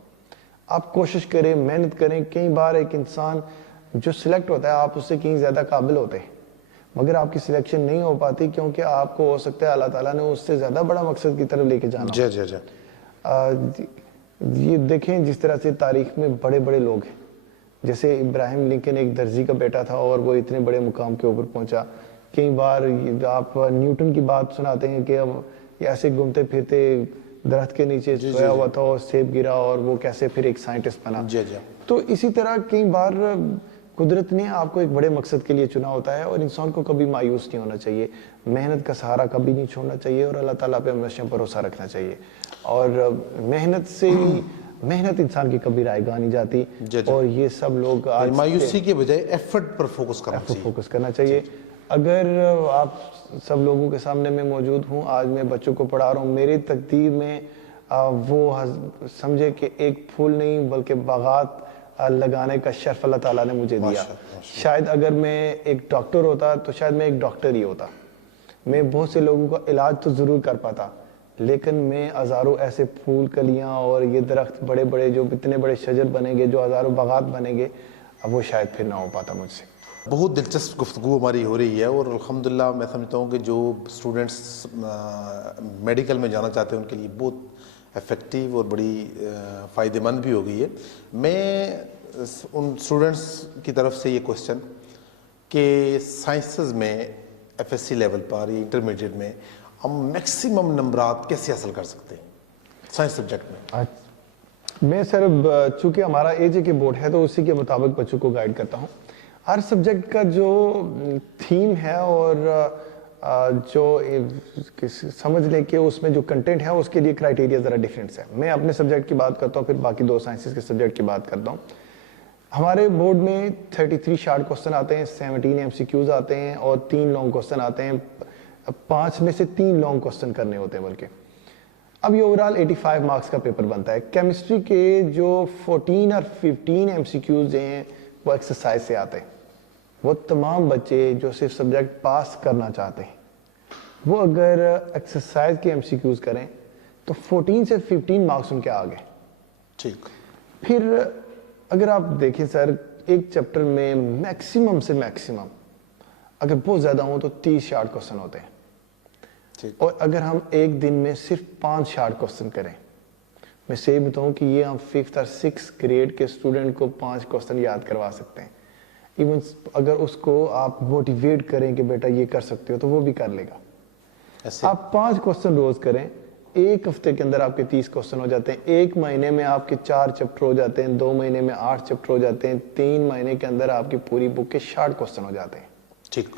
آپ کوشش کریں, محنت کریں. کئی بار ایک انسان جو سلیکٹ ہوتا ہے آپ اس سے کہیں زیادہ قابل ہوتے ہیں, مگر آپ کی سلیکشن نہیں ہو پاتی کیونکہ آپ کو ہو سکتا ہے اللہ تعالیٰ نے اس سے زیادہ بڑا مقصد کی طرف لے کے جانا. جی جی جی, یہ دیکھیں جس طرح سے تاریخ میں بڑے بڑے لوگ ہیں, جیسے ابراہیم لنکن ایک درزی کا بیٹا تھا اور وہ اتنے بڑے مقام کے اوپر پہنچا. کئی بار آپ نیوٹن کی بات سناتے ہیں کہ اب ایسے گھومتے پھرتے درخت کے نیچے سویا ہوا تھا اور سیب گرا اور وہ کیسے پھر ایک سائنٹسٹ بنا. تو اسی طرح کئی بار قدرت نے آپ کو ایک بڑے مقصد کے لیے چنا ہوتا ہے, اور انسان کو کبھی مایوس نہیں ہونا چاہیے, محنت کا سہارا کبھی نہیں چھوڑنا چاہیے, اور اللہ تعالیٰ پہ ہمیشہ بھروسہ رکھنا چاہیے. اور محنت انسان کی کبھی رائے گاہ نہیں جاتی. اور یہ سب لوگ مایوسی کے بجائے ایفرٹ پر فوکس کرنا چاہیے. اگر آپ سب لوگوں کے سامنے میں موجود ہوں, آج میں بچوں کو پڑھا رہا ہوں, میری تقدیر میں وہ سمجھے کہ ایک پھول نہیں بلکہ باغات لگانے کا شرف اللہ تعالیٰ نے مجھے دیا. شاید اگر میں ایک ڈاکٹر ہوتا تو شاید میں ایک ڈاکٹر ہی ہوتا, میں بہت سے لوگوں کا علاج تو ضرور کر پاتا, لیکن میں ہزاروں ایسے پھول کلیاں اور یہ درخت بڑے بڑے جو اتنے بڑے شجر بنیں گے, جو ہزاروں باغات بنیں گے, اب وہ شاید پھر نہ ہو پاتا مجھ سے. بہت دلچسپ گفتگو ہماری ہو رہی ہے, اور الحمدللہ میں سمجھتا ہوں کہ جو اسٹوڈنٹس میڈیکل میں جانا چاہتے ہیں ان کے لیے بہت افیکٹیو اور بڑی فائدہ مند بھی ہو گئی ہے. میں ان اسٹوڈنٹس کی طرف سے یہ کوشچن کہ سائنسز میں ایف ایس سی لیول پر یا انٹرمیڈیٹ میں ہم میکسیمم نمبرات کیسے حاصل کر سکتے ہیں سائنس سبجیکٹ میں؟ میں سر چونکہ ہمارا ایج کے بورڈ ہے تو اسی کے مطابق بچوں کو گائیڈ کرتا ہوں. ہر سبجیکٹ کا جو تھیم ہے اور جو سمجھ لیں کہ اس میں جو کنٹینٹ ہے اس کے لیے کرائیٹیریا ذرا ڈیفرنس ہے. میں اپنے سبجیکٹ کی بات کرتا ہوں, پھر باقی دو سائنسز کے سبجیکٹ کی بات کرتا ہوں. ہمارے بورڈ میں 33 شارٹ کوسچن آتے ہیں, 17 ایم سی کیوز آتے ہیں اور 3 لانگ کوسچن آتے ہیں. 5 میں سے 3 لانگ کوسچن کرنے ہوتے ہیں بلکہ. اب یہ اوورال 85 مارکس کا پیپر بنتا ہے. کیمسٹری کے جو 14 اور 15 ایم سی کیوز ہیں وہ ایکسرسائز سے آتے ہیں. وہ تمام بچے جو صرف سبجیکٹ پاس کرنا چاہتے ہیں وہ اگر ایکسرسائز کے ایم سی کیوز کریں تو 14 سے 15 مارکس ان کے آگے. ٹھیک. پھر اگر آپ دیکھیں سر, ایک چیپٹر میں میکسیمم سے میکسیمم اگر بہت زیادہ ہوں تو 30 شارٹ کوسچن ہوتے ہیں. اور اگر ہم ایک دن میں صرف 5 شارٹ کوسچن کریں, میں سے یہ بتاؤں کہ یہ ہم 5th اور 6th گریڈ کے اسٹوڈنٹ کو 5 کوسچن یاد کروا سکتے ہیں. ایون اگر اس کو آپ موٹیویٹ کریں کہ بیٹا یہ کر سکتے ہو تو وہ بھی کر لے گا. آپ 5 کوسچن روز کریں, ایک ہفتے کے اندر آپ کے 30 کوسچن ہو جاتے ہیں. ایک مہینے میں آپ کے 4 چیپٹر ہو جاتے ہیں, 2 مہینے میں 8 چیپٹر ہو جاتے ہیں, 3 مہینے کے اندر آپ کی پوری بک کے شارٹ کوسچن ہو جاتے ہیں. ٹھیک.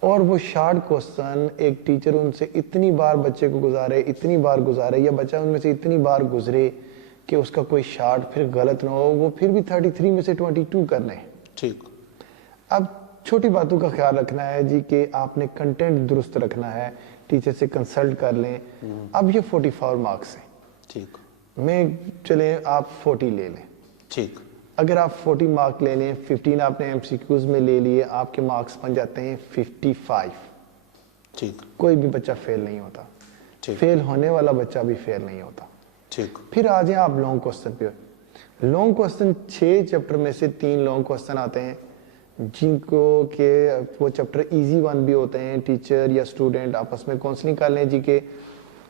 اور وہ شارٹ کوسچن ایک ٹیچر ان سے اتنی بار بچے کو اتنی بار گزارے یا بچہ ان میں سے اتنی بار گزرے کہ اس کا کوئی شارٹ پھر غلط نہ ہو, وہ پھر بھی 33 میں سے 22 کرنے ہیں. ٹھیک. اب چھوٹی باتوں کا خیال رکھنا ہے جی کہ آپ نے کنٹینٹ درست رکھنا ہے, ٹیچر سے کنسلٹ کر لیں. اب یہ 44 مارکس ہیں. ٹھیک. میں چلیں آپ 40 لے لیں. ٹھیک. اگر آپ 40 مارک لے لیں, 15 آپ نے ایم سی کیوز میں لے لیے, آپ کے مارکس بن جاتے ہیں 55. ٹھیک. کوئی بھی بچہ فیل نہیں ہوتا. فیل ہونے والا بچہ بھی فیل نہیں ہوتا. ٹھیک. پھر آ جائیں آپ لانگ کوسچن پہ. لانگ کوسچن 6 چیپٹر میں سے 3 لانگ کوسچن آتے ہیں جن کو کہ وہ چیپٹر ایزی ون بھی ہوتے ہیں. ٹیچر یا اسٹوڈنٹ آپس میں کاؤنسلنگ کر لیں جی کہ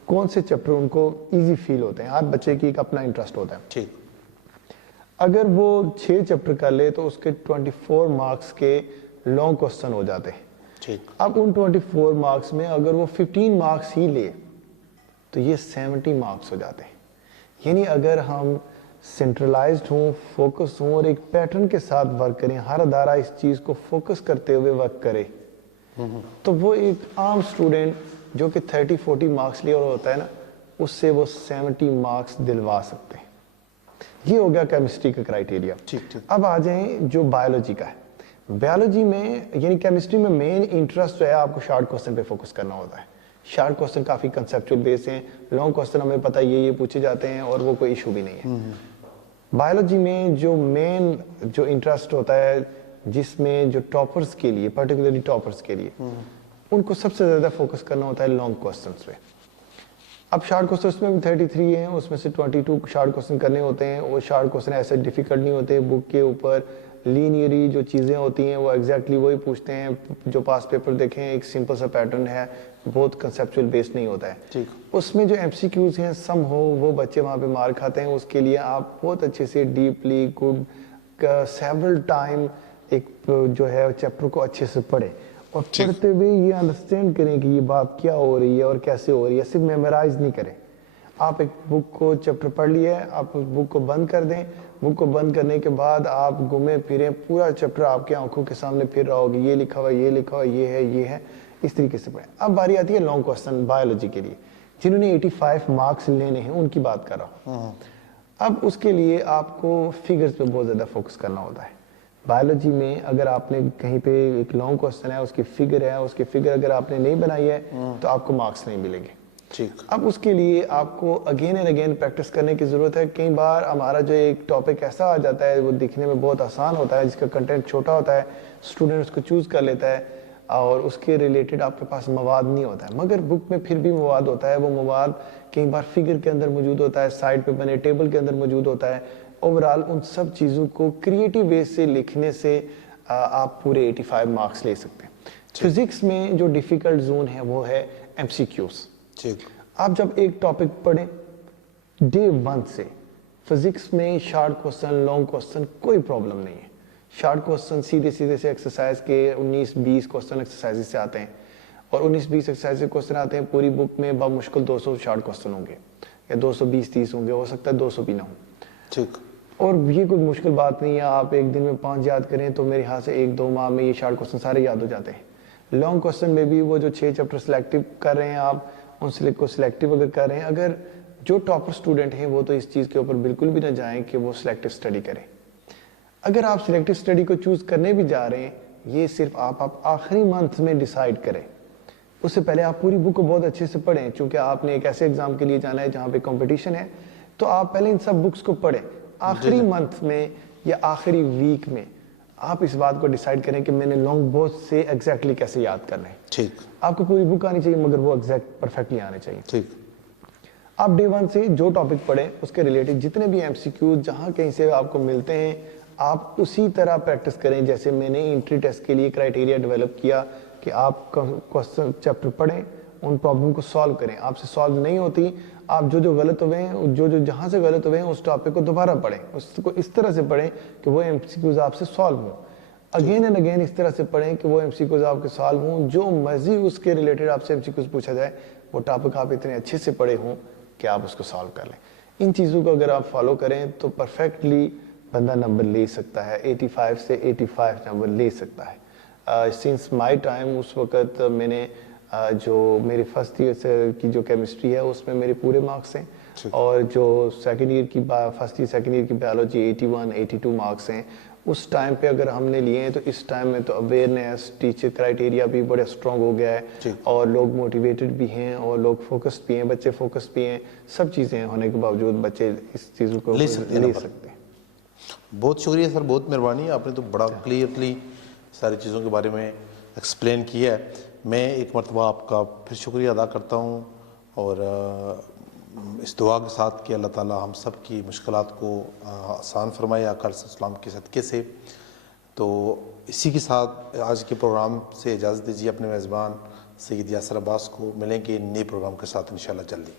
کون سے چیپٹر ان کو ایزی فیل ہوتے ہیں. ہر بچے کی ایک اپنا انٹرسٹ ہوتا ہے. ٹھیک. اگر وہ 6 چیپٹر کر لے تو اس کے 24 مارکس کے لانگ کوسچن ہو جاتے ہیں. ٹھیک. اب ان 24 مارکس میں اگر وہ 15 مارکس ہی لے تو یہ 70 مارکس ہو جاتے ہیں. یعنی اگر ہم سینٹرلائزڈ ہوں, فوکس ہوں اور ایک پیٹرن کے ساتھ ورک کریں, ہر ادارہ اس چیز کو فوکس کرتے ہوئے ورک کرے, تو وہ ایک عام اسٹوڈنٹ جو کہ 30-40 مارکس لیے ہوتا ہے نا, اس سے وہ 70 مارکس دلوا سکتے ہیں. یہ ہو گیا کیمسٹری کا کرائیٹیریا. اب آ جائیں جو بایولوجی کا ہے. بایولوجی میں یعنی کیمسٹری میں مین انٹرسٹ جو ہے آپ کو شارٹ کوسچن پہ فوکس کرنا ہوتا ہے. شارٹ کوسچن کافی کنسیپچول بیس ہیں, لانگ کوسچن ہمیں پتہ یہ پوچھے جاتے ہیں اور وہ کوئی ایشو بھی نہیں ہے. بایولوجی میں جو مین جو انٹرسٹ ہوتا ہے, جس میں جو ٹاپرز کے لیے, پرٹیکولرلی ٹاپرز کے لیے, ان کو سب سے زیادہ فوکس کرنا ہوتا ہے لانگ کوسچنس پہ. اب شارٹ کوسچنس میں 33 ہیں, اس میں سے 22 شارٹ کوسچن کرنے ہوتے ہیں. وہ شارٹ کوسچن ایسے ڈیفیکلٹ نہیں ہوتے, بک کے اوپر لینیئری جو چیزیں ہوتی ہیں وہ ایگزیکٹلی وہی پوچھتے ہیں. جو پاس پیپر دیکھیں ایک سمپل سا پیٹرن ہے, بہت کنسیپچول بیس نہیں ہوتا ہے. اس میں جو ایم سی کیوز ہیں سم ہو, وہ بچے وہاں پہ مار کھاتے ہیں. اس کے لیے آپ بہت اچھے سے ڈیپلی گڈ سیورل ٹائم ایک جو ہے چیپٹر کو اچھے سے پڑھیں, اور پڑھتے ہوئے یہ انڈرسٹینڈ کریں کہ یہ بات کیا ہو رہی ہے اور کیسے ہو رہی ہے. صرف میمورائز نہیں کریں. آپ ایک بک کو چیپٹر پڑھ لیا ہے, آپ اس بک کو بند کر دیں. بک کو بند کرنے کے بعد آپ گھومیں پھریں, پورا چیپٹر آپ کے آنکھوں کے سامنے پھر رہا ہوگا, یہ لکھا ہوا, یہ لکھا ہوا, یہ ہے, یہ ہے, اس طریقے سے پڑھیں. اب باری آتی ہے لانگ کوسچن بایولوجی کے لیے, جنہوں نے 85 مارکس لینے ہیں ان کی بات کر رہا ہوں. اب اس کے لیے آپ کو فگرز پہ بہت زیادہ فوکس کرنا ہوتا ہے. بایولوجی میں اگر آپ نے کہیں پہ ایک لانگ کوسچن ہے, اس کی فگر ہے, اس کی فگر اگر آپ نے نہیں بنائی ہے تو آپ کو مارکس نہیں ملیں گے. اب اس کے لیے آپ کو اگین اینڈ اگین پریکٹس کرنے کی ضرورت ہے. کئی بار ہمارا جو ایک ٹاپک ایسا آ جاتا ہے وہ دکھنے میں بہت آسان ہوتا ہے, جس کا کنٹینٹ چھوٹا ہوتا ہے, اسٹوڈنٹ اس کو چوز کر لیتا ہے اور اس کے ریلیٹڈ آپ کے پاس مواد نہیں ہوتا ہے. مگر بک میں پھر بھی مواد ہوتا ہے. وہ مواد کئی بار فگر کے اندر موجود ہوتا ہے, سائڈ پہ بنے ٹیبل کے اندر موجود ہوتا ہے. اوورآل ان سب چیزوں کو کریٹیو وے سے لکھنے سے آپ پورے 85 مارکس لے سکتے ہیں. فزکس میں جو ڈیفیکلٹ زون ہے وہ ہے ایم سی کیوز. آپ جب ایک ٹاپک پڑھیں ڈے 1 سے, فزکس میں شارٹ کوسچن لانگ کوسچن کوئی پرابلم نہیں ہے. شارٹ کوسچن سیدھے سیدھے سے ایکسرسائز کے 19-20 کوسچن ایکسرسائز سے آتے ہیں, اور 19-20 ایکسرسائز کے کوسچن آتے ہیں. پوری بک میں بمشکل 200 شارٹ کوسچن ہوں گے, یا 220-30 ہوں گے, ہو سکتا ہے 200 بھی نہ ہوں. اور یہ کوئی مشکل بات نہیں ہے, آپ ایک دن میں 5 یاد کریں تو میرے خیال سے 1-2 ماہ میں یہ شارٹ کوسچن سارے یاد ہو جاتے ہیں. لانگ کوسچن میں بھی وہ جو 6 چیپٹر سلیکٹیو کر رہے ہیں آپ, ان کو سلیکٹیو اگر کر رہے ہیں, اگر جو ٹاپر اسٹوڈنٹ ہیں وہ تو اس چیز کے اوپر بالکل بھی نہ جائیں کہ وہ سلیکٹیو اسٹڈی کریں. اگر آپ سلیکٹیو اسٹڈی کو چوز کرنے بھی جا رہے ہیں, یہ صرف آپ آخری منتھ میں ڈیسائیڈ کریں. اس سے پہلے آپ پوری بک کو بہت اچھے سے پڑھیں, چونکہ آپ نے ایک ایسے ایگزام کے لیے جانا ہے جہاں پہ کمپٹیشن ہے. تو آپ پہلے ان سب بکس کو پڑھیں. آخری منتھ میں یا آخری ویک میں آپ اس بات کو ڈیسائیڈ کریں کہ میں نے لانگ بہت سے ایگزیکٹلی کیسے یاد کرنا ہے. آپ کو پوری بک آنی چاہیے, مگر وہ ایگزیکٹ پرفیکٹلی آنے چاہیے. آپ ڈے 1 سے جو ٹاپک پڑھیں اس کے ریلیٹڈ جتنے بھی ایم سی کیو جہاں کہیں سے آپ کو ملتے ہیں, آپ اسی طرح پریکٹس کریں جیسے میں نے انٹری ٹیسٹ کے لیے کرائیٹیریا ڈیولپ کیا کہ آپ کوسچن چیپٹر پڑھیں, ان پرابلم کو سالو کریں. آپ سے سالو نہیں ہوتی, آپ جو غلط ہوئے ہیں, جو جہاں سے غلط ہوئے ہیں اس ٹاپک کو دوبارہ پڑھیں, اس کو اس طرح سے پڑھیں کہ وہ ایم سی کیوز آپ سے سالو ہوں. اگین اینڈ اگین اس طرح سے پڑھیں کہ وہ ایم سی کیوز آپ کے سالو ہوں. جو مرضی اس کے ریلیٹڈ آپ سے ایم سی کیوز پوچھا جائے, وہ ٹاپک آپ اتنے اچھے سے پڑھے ہوں کہ آپ اس کو سالو کر لیں. ان چیزوں کو اگر آپ فالو کریں تو پرفیکٹلی بندہ نمبر لے سکتا ہے, 85 سے 85 نمبر لے سکتا ہے. سنس مائی ٹائم, اس وقت میں نے جو میری فرسٹ ایئر کی جو کیمسٹری ہے اس میں میرے پورے مارکس ہیں, اور جو سیکنڈ ایئر کی فرسٹ ایئر سیکنڈ ایئر کی بیولوجی 81-82 مارکس ہیں. اس ٹائم پہ اگر ہم نے لیے ہیں تو اس ٹائم میں تو اویئرنیس, ٹیچر کرائیٹیریا بھی بڑے اسٹرانگ ہو گیا ہے, اور لوگ موٹیویٹڈ بھی ہیں, اور لوگ فوکسڈ بھی ہیں, بچے فوکسڈ بھی ہیں. سب چیزیں ہونے کے باوجود بچے اس چیزوں کو لے سکتے ہیں. بہت شکریہ سر, بہت مہربانی, آپ نے تو بڑا کلیئرلی ساری چیزوں کے بارے میں ایکسپلین کیا ہے. میں ایک مرتبہ آپ کا پھر شکریہ ادا کرتا ہوں, اور اس دعا کے ساتھ کہ اللہ تعالیٰ ہم سب کی مشکلات کو آسان فرمائے آقا علیہ السلام کے صدقے سے. تو اسی کے ساتھ آج کے پروگرام سے اجازت دیجیے اپنے میزبان سید یاسر عباس کو. ملیں گے نئے پروگرام کے ساتھ انشاءاللہ جلدی.